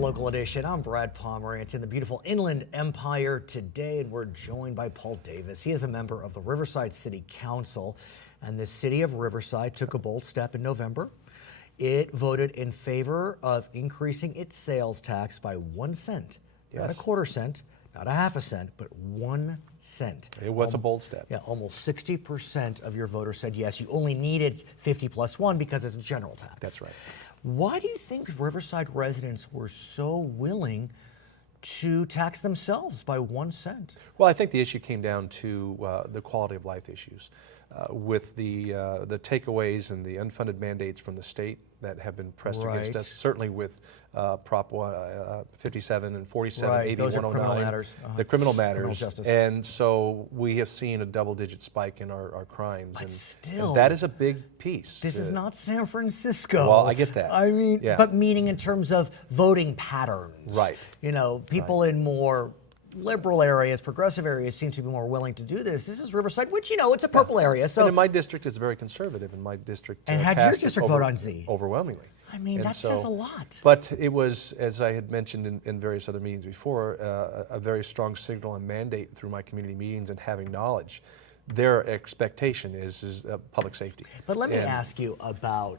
Local Edition. I'm Brad Pomerance in the beautiful Inland Empire today, and we're joined by Paul Davis. He is a member of the Riverside City Council, and the city of Riverside took a bold step in November. It voted in favor of increasing its sales tax by 1 cent, not a quarter cent, not a half a cent, but 1 cent. It was a bold step. Yeah, almost 60% of your voters said yes. You only needed 50 plus 1 because it's a general tax. That's right. Why do you think Riverside residents were so willing to tax themselves by 1 cent? Well, I think the issue came down to the quality of life issues. With the takeaways and the unfunded mandates from the state that have been pressed against us, certainly with Prop 57 and 47, 80, those 109, are criminal matters. the criminal matters, Criminal justice. And so we have seen a double-digit spike in our crimes. But and still, that is a big piece. This is not San Francisco. Well, I get that. I mean, yeah. But meaning in terms of voting patterns. Right. You know, people in more liberal areas, progressive areas seem to be more willing to do this. This is Riverside, which, you know, it's a purple area. So, and in my district, it's very conservative. In my district, and how did your district vote on Z? Overwhelmingly. I mean, and that says a lot. But it was, as I had mentioned in various other meetings before, a very strong signal and mandate through my community meetings and having knowledge. Their expectation is public safety. But let me ask you about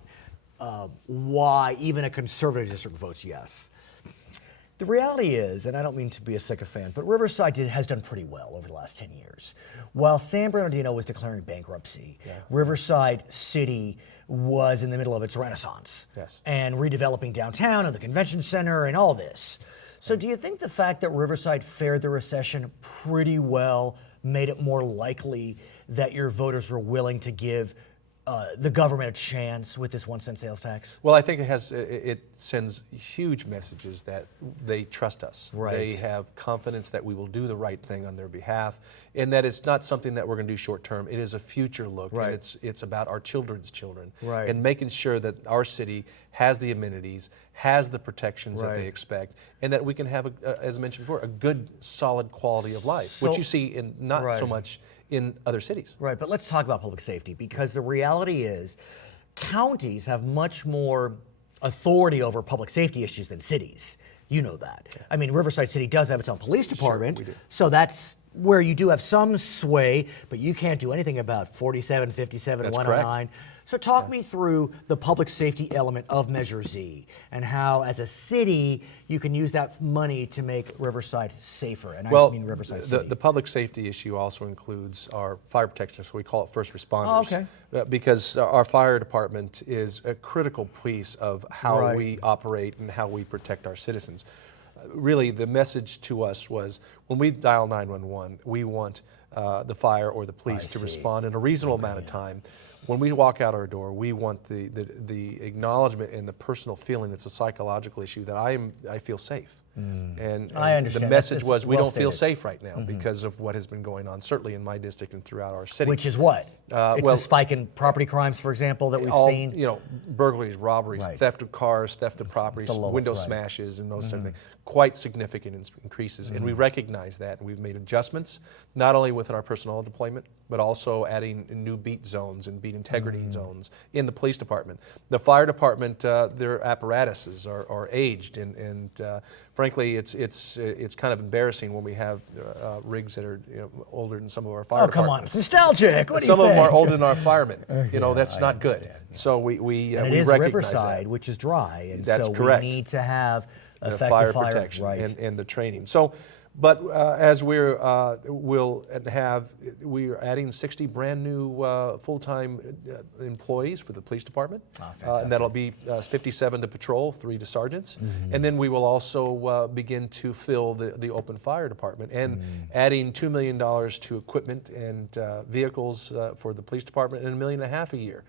why even a conservative district votes yes. The reality is, and I don't mean to be a sycophant, but Riverside has done pretty well over the last 10 years. While San Bernardino was declaring bankruptcy, Riverside City was in the middle of its renaissance and redeveloping downtown and the convention center and all this. So do you think the fact that Riverside fared the recession pretty well made it more likely that your voters were willing to give the government a chance with this 1 cent sales tax? Well, I think it sends huge messages that they trust us. Right. They have confidence that we will do the right thing on their behalf, and that it's not something that we're going to do short term. It is a future look, and it's about our children's children, and making sure that our city has the amenities, has the protections that they expect, and that we can have, as I mentioned before, a good, solid quality of life, which you see in not so much in other cities. Right, but let's talk about public safety, because the reality is counties have much more authority over public safety issues than cities. You know that. I mean, Riverside City does have its own police department, we do. So that's where you do have some sway, but you can't do anything about 47, 57, That's 109. So talk me through the public safety element of Measure Z and how, as a city, you can use that money to make Riverside safer. And I mean Riverside City. The public safety issue also includes our fire protection, so we call it first responders. Because our fire department is a critical piece of how we operate and how we protect our citizens. Really, the message to us was when we dial 911, we want the fire or the police to respond in a reasonable amount of time. When we walk out our door, we want the acknowledgement and the personal feeling. It's a psychological issue that I feel safe. And I understand. the message was we don't feel safe right now because of what has been going on, certainly in my district and throughout our city. Which is what? It's a spike in property crimes, for example, that we've seen. You know, burglaries, robberies, theft of cars, theft of properties, window smashes, and those type of things. Quite significant increases, and we recognize that, and we've made adjustments, not only within our personnel deployment, but also adding new beat zones and beat integrity zones in the police department. The fire department, their apparatuses are aged, and frankly, it's kind of embarrassing when we have rigs that are older than some of our fire departments. Come on, it's nostalgic. What do you say? Some of them are older than our firemen. That's not good. So we and it is recognize Riverside, that. which is dry, and That's so correct. we need to have effective fire protection and the training. So, but as we are adding 60 brand new full-time employees for the police department, and that'll be 57 to patrol, 3 to sergeants, and then we will also begin to fill the open fire department and adding $2 million to equipment and vehicles for the police department and $1.5 million a year.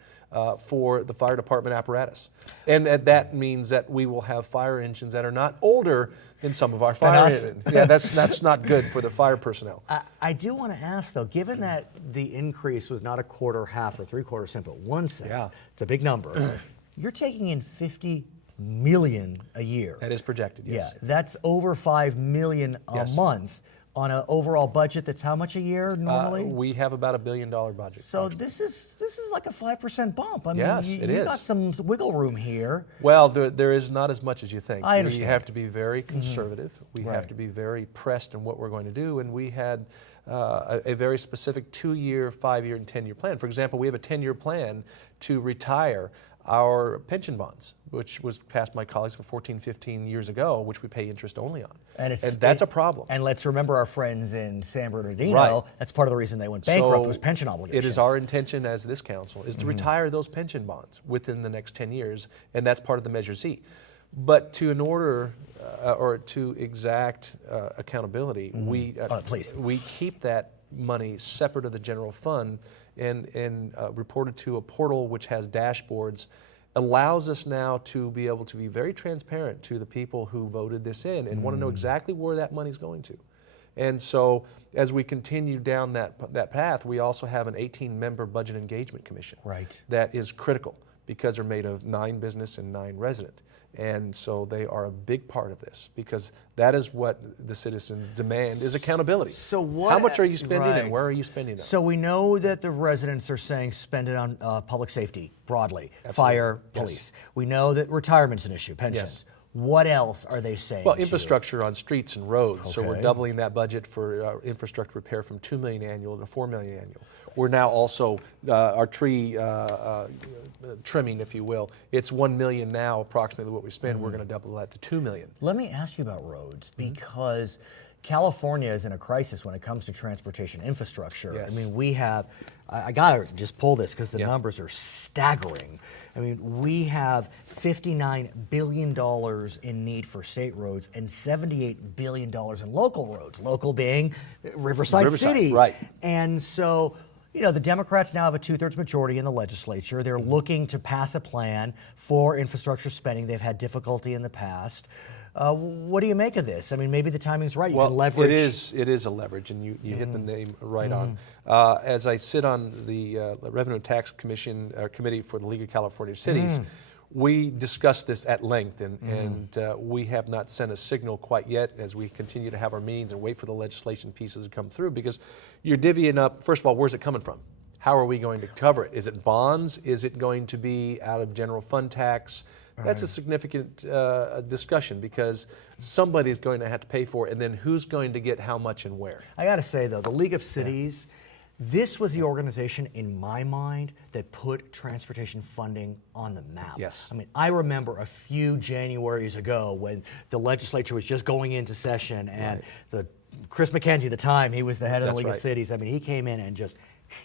For the fire department apparatus. And that means that we will have fire engines that are not older than some of our fire engines. Yeah, that's not good for the fire personnel. I do want to ask, though, given that the increase was not a quarter, half, or 3/4 cent, but 1 cent, it's a big number. You're taking in $50 million a year. That is projected, yes. Yeah, that's over $5 million a month. on an overall budget that's how much a year normally? We have about $1 billion budget. So this is like a 5% bump. I mean, Yes, you, it you is. got some wiggle room here. Well, there is not as much as you think. I understand. We have to be very conservative. We Right. have to be very pressed in what we're going to do, and we had a very specific 2-year, 5-year, and 10-year plan. For example, we have a 10-year plan to retire our pension bonds, which was passed by my colleagues for 14, 15 years ago, which we pay interest only on. And that's a problem. And let's remember our friends in San Bernardino. Right. That's part of the reason they went bankrupt So was pension obligations. It is our intention as this council is to retire those pension bonds within the next 10 years, and that's part of the Measure Z. But in order or to exact accountability, please. we keep that money separate of the general fund and reported to a portal which has dashboards, allows us now to be able to be very transparent to the people who voted this in and want to know exactly where that money's going to. And so as we continue down that path, we also have an 18-member budget engagement commission. Right. That is critical because they're made of 9 business and 9 resident. And so they are a big part of this because that is what the citizens demand is accountability. So how much are you spending right. and where are you spending it? So we know that the residents are saying spend it on public safety broadly, Absolutely. fire, Yes. police. We know that retirement's an issue, pensions. Yes. What else are they saying? Well, to you? infrastructure on streets and roads. So we're Okay. doubling that budget for infrastructure repair from $2 million annual to $4 million annual. We're now also our tree trimming, if you will. It's $1 million now, approximately what we spend. We're going to double that to $2 million. Let me ask you about roads because California is in a crisis when it comes to transportation infrastructure. Yes. I mean, we have, I gotta just pull this because the Yeah. numbers are staggering. I mean, we have $59 billion in need for state roads and $78 billion in local roads, local being Riverside City. Right. And so, you know, the Democrats now have a 2/3 majority in the legislature. They're looking to pass a plan for infrastructure spending. They've had difficulty in the past. What do you make of this? I mean, maybe the timing's right. You can leverage. It is a leverage, and you hit the name right on. As I sit on the Revenue and Tax Commission Committee for the League of California Cities, we discussed this at length, and we have not sent a signal quite yet as we continue to have our meetings and wait for the legislation pieces to come through, because you're divvying up, first of all, where's it coming from? How are we going to cover it? Is it bonds? Is it going to be out of general fund tax? That's a significant discussion because somebody's going to have to pay for it, and then who's going to get how much and where? I got to say, though, the League of Cities, this was the organization in my mind that put transportation funding on the map. Yes. I mean, I remember a few Januaries ago when the legislature was just going into session and the Chris McKenzie, at the time, he was the head of the That's League of right. Cities. I mean, he came in and just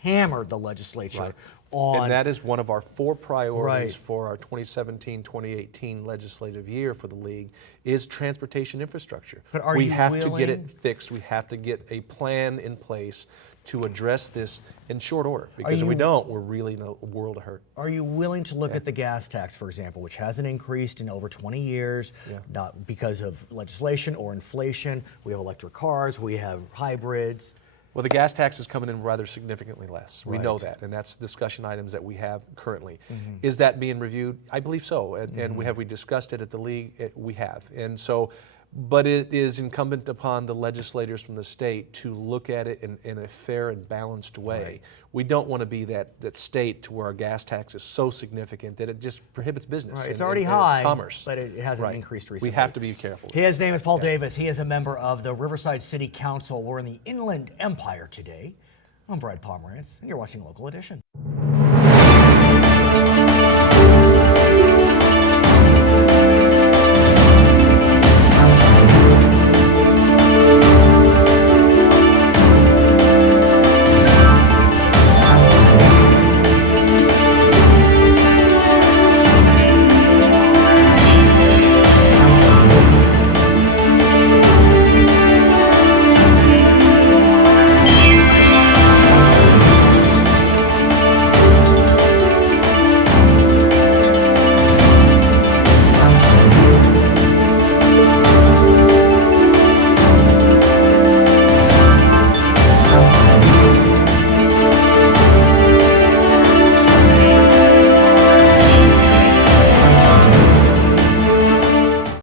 hammered the legislature on. And that is one of our 4 priorities Right. for our 2017-2018 legislative year for the league is transportation infrastructure. But are we you have to get it willing- fixed. We have to get a plan in place to address this in short order. Because if you- we don't, we're really in a world of hurt. Are you willing to look at the gas tax, for example, which hasn't increased in over 20 years, not because of legislation or inflation? We have electric cars, we have hybrids. Well, the gas tax is coming in rather significantly less. We know Right. that, and that's discussion items that we have currently. Is that being reviewed? I believe so, and we discussed it at the league? We have, and so, but it is incumbent upon the legislators from the state to look at it in a fair and balanced way. Right. We don't want to be that state to where our gas tax is so significant that it just prohibits business. Right, it's and- already and high, commerce. but it hasn't Right. increased recently. We have to be careful. His name is Paul Davis. He is a member of the Riverside City Council. We're in the Inland Empire today. I'm Brad Pomerance, and you're watching Local Edition.